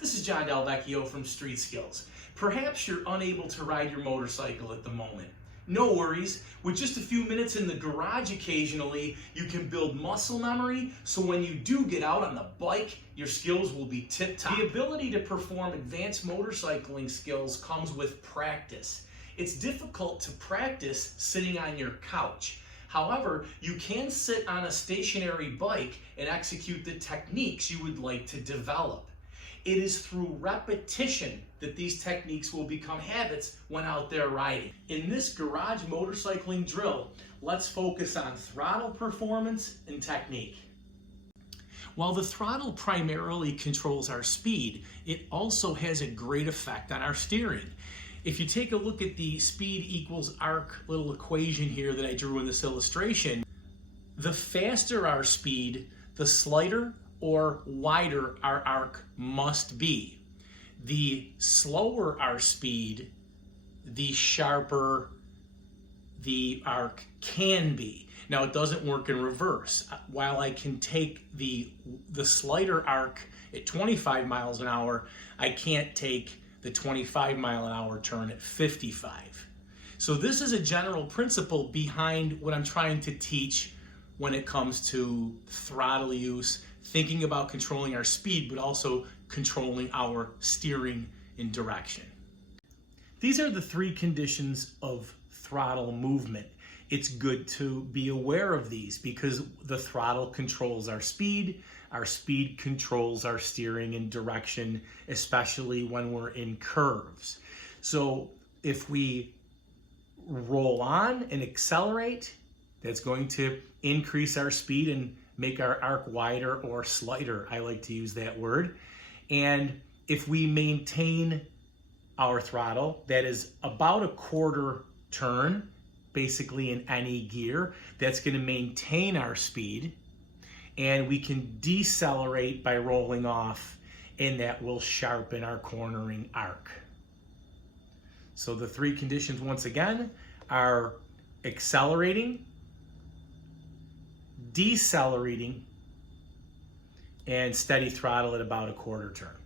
This is John Del Vecchio from Street Skills. Perhaps you're unable to ride your motorcycle at the moment. No worries, with just a few minutes in the garage occasionally, you can build muscle memory so when you do get out on the bike, your skills will be tip-top. The ability to perform advanced motorcycling skills comes with practice. It's difficult to practice sitting on your couch. However, you can sit on a stationary bike and execute the techniques you would like to develop. It is through repetition that these techniques will become habits when out there riding. In this garage motorcycling drill, let's focus on throttle performance and technique. While the throttle primarily controls our speed, it also has a great effect on our steering. If you take a look at the speed equals arc little equation here that I drew in this illustration, the faster our speed, the slighter or wider our arc must be. The slower our speed, the sharper the arc can be. Now it doesn't work in reverse. While I can take the slighter arc at 25 miles an hour, I can't take the 25 mile an hour turn at 55. So this is a general principle behind what I'm trying to teach when it comes to throttle use, thinking about controlling our speed, but also controlling our steering and direction. These are the three conditions of throttle movement. It's good to be aware of these because the throttle controls our speed controls our steering and direction, especially when we're in curves. So if we roll on and accelerate, that's going to increase our speed and make our arc wider or slighter. I like to use that word. And if we maintain our throttle, that is about a quarter turn, basically in any gear, that's going to maintain our speed. And we can decelerate by rolling off, and that will sharpen our cornering arc. So the three conditions, once again, are accelerating, decelerating, and steady throttle at about a quarter turn,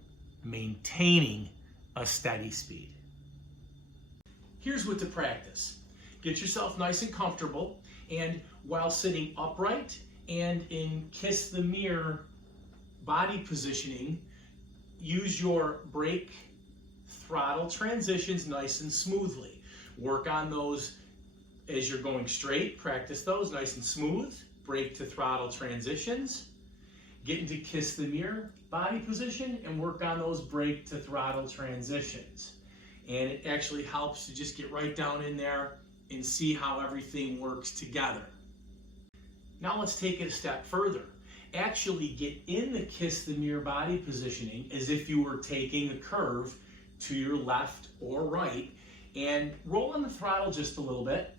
maintaining a steady speed. Here's what to practice. Get yourself nice and comfortable, and while sitting upright and in kiss the mirror body positioning, use your brake throttle transitions nice and smoothly. Work on those as you're going straight. Practice those nice and smooth. Brake to throttle transitions. Get into kiss the mirror body position and work on those brake to throttle transitions. And it actually helps to just get right down in there and see how everything works together. Now let's take it a step further. Actually get in the kiss the mirror body positioning as if you were taking a curve to your left or right, and roll on the throttle just a little bit,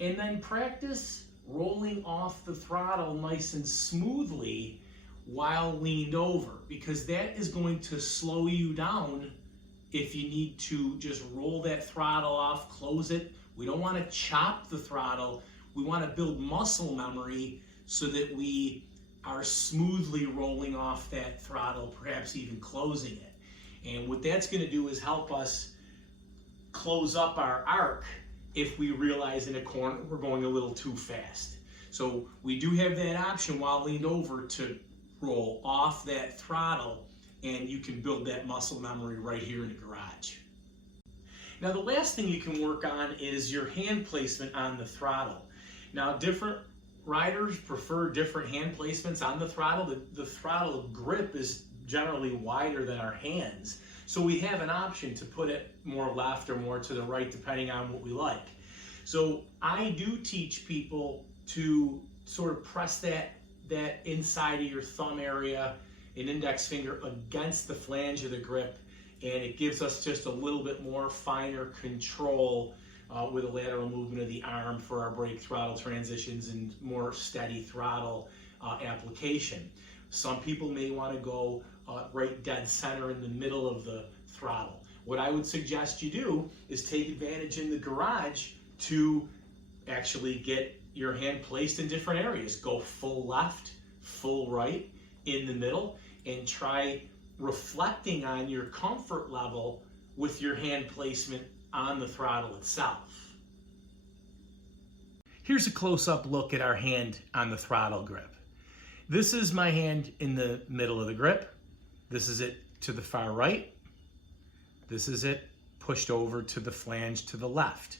and then practice rolling off the throttle nice and smoothly while leaned over, because that is going to slow you down if you need to just roll that throttle off, close it. We don't want to chop the throttle. We want to build muscle memory so that we are smoothly rolling off that throttle, perhaps even closing it. And what that's going to do is help us close up our arc if we realize in a corner we're going a little too fast. So we do have that option while leaned over to roll off that throttle, and you can build that muscle memory right here in the garage. Now the last thing you can work on is your hand placement on the throttle. Now different riders prefer different hand placements on the throttle. The throttle grip is generally wider than our hands, so we have an option to put it more left or more to the right depending on what we like. So I do teach people to sort of press that inside of your thumb area and index finger against the flange of the grip, and it gives us just a little bit more finer control with a lateral movement of the arm for our brake throttle transitions and more steady throttle application. Some people may want to go right dead center in the middle of the throttle. What I would suggest you do is take advantage in the garage to actually get your hand placed in different areas. Go full left, full right, in the middle, and try reflecting on your comfort level with your hand placement on the throttle itself. Here's a close-up look at our hand on the throttle grip. This is my hand in the middle of the grip. This is it to the far right. This is it pushed over to the flange to the left.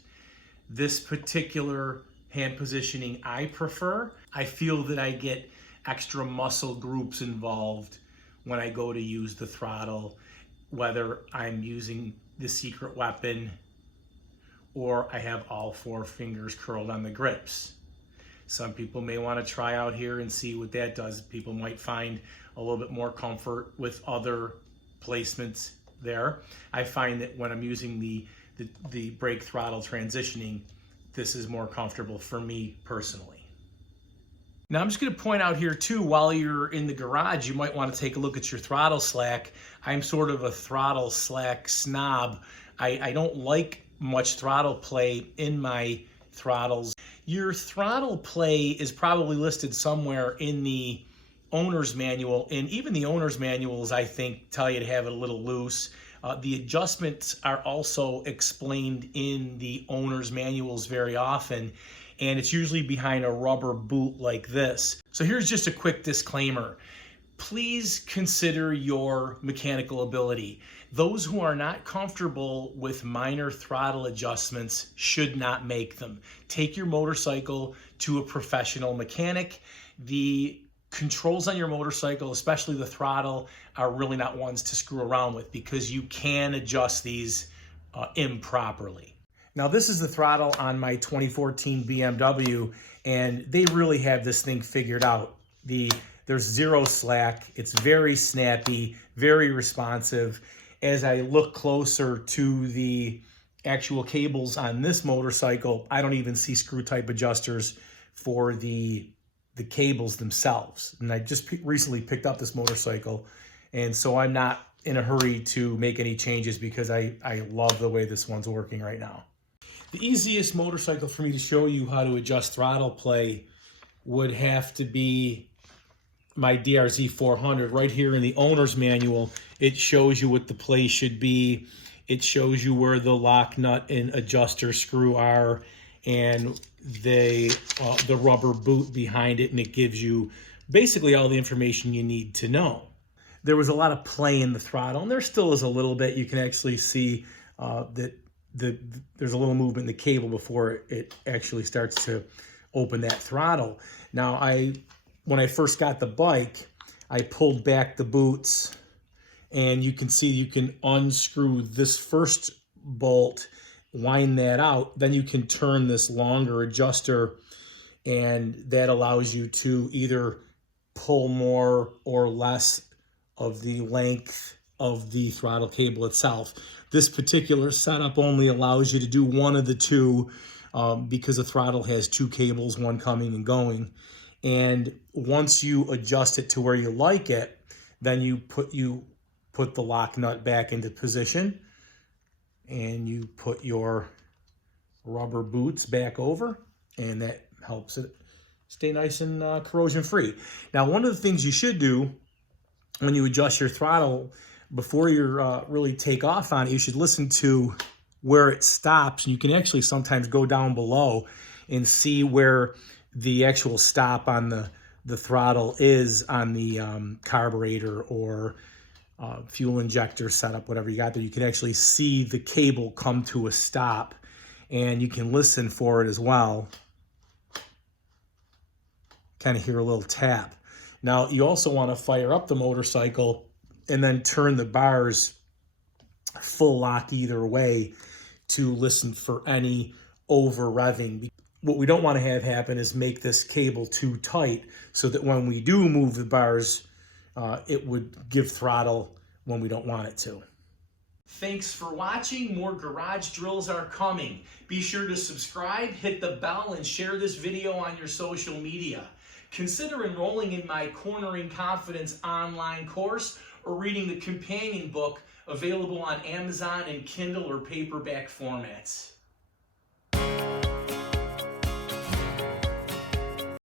This particular hand positioning I prefer. I feel that I get extra muscle groups involved when I go to use the throttle, whether I'm using the secret weapon or I have all 4 fingers curled on the grips. Some people may want to try out here and see what that does. People might find a little bit more comfort with other placements there. I find that when I'm using the brake throttle transitioning, this is more comfortable for me personally. Now I'm just going to point out here too, while you're in the garage, you might want to take a look at your throttle slack. I'm sort of a throttle slack snob. I don't like much throttle play in my throttles. Your throttle play is probably listed somewhere in the owner's manual, and even the owner's manuals, I think, tell you to have it a little loose. The adjustments are also explained in the owner's manuals very often, and it's usually behind a rubber boot like this. So here's just a quick disclaimer. Please consider your mechanical ability. Those who are not comfortable with minor throttle adjustments should not make them. Take your motorcycle to a professional mechanic. The controls on your motorcycle, especially the throttle, are really not ones to screw around with because you can adjust these improperly. Now this is the throttle on my 2014 BMW, and they really have this thing figured out. There's zero slack, it's very snappy, very responsive. As I look closer to the actual cables on this motorcycle, I don't even see screw type adjusters for the cables themselves. And I just recently picked up this motorcycle, and so I'm not in a hurry to make any changes because I love the way this one's working right now. The easiest motorcycle for me to show you how to adjust throttle play would have to be my DRZ 400. Right here in the owner's manual, it shows you what the play should be. It shows you where the lock nut and adjuster screw are, and the rubber boot behind it, and it gives you basically all the information you need to know. There was a lot of play in the throttle, and there still is a little bit. You can actually see that there's a little movement in the cable before it actually starts to open that throttle. Now, when I first got the bike, I pulled back the boots, and you can see you can unscrew this first bolt, wind that out, then you can turn this longer adjuster, and that allows you to either pull more or less of the length of the throttle cable itself. This particular setup only allows you to do one of the two because the throttle has 2 cables, one coming and going. And once you adjust it to where you like it, then you put the lock nut back into position, and you put your rubber boots back over, and that helps it stay nice and corrosion free. Now, one of the things you should do when you adjust your throttle before you really take off on it, you should listen to where it stops. And you can actually sometimes go down below and see where the actual stop on the throttle is on the carburetor or fuel injector setup, whatever you got there. You can actually see the cable come to a stop, and you can listen for it as well. Kind of hear a little tap. Now, you also want to fire up the motorcycle and then turn the bars full lock either way to listen for any over revving. What we don't want to have happen is make this cable too tight so that when we do move the bars, it would give throttle when we don't want it to. Thanks for watching. More garage drills are coming. Be sure to subscribe, hit the bell, and share this video on your social media. Consider enrolling in my Cornering Confidence online course or reading the companion book available on Amazon in Kindle or paperback formats.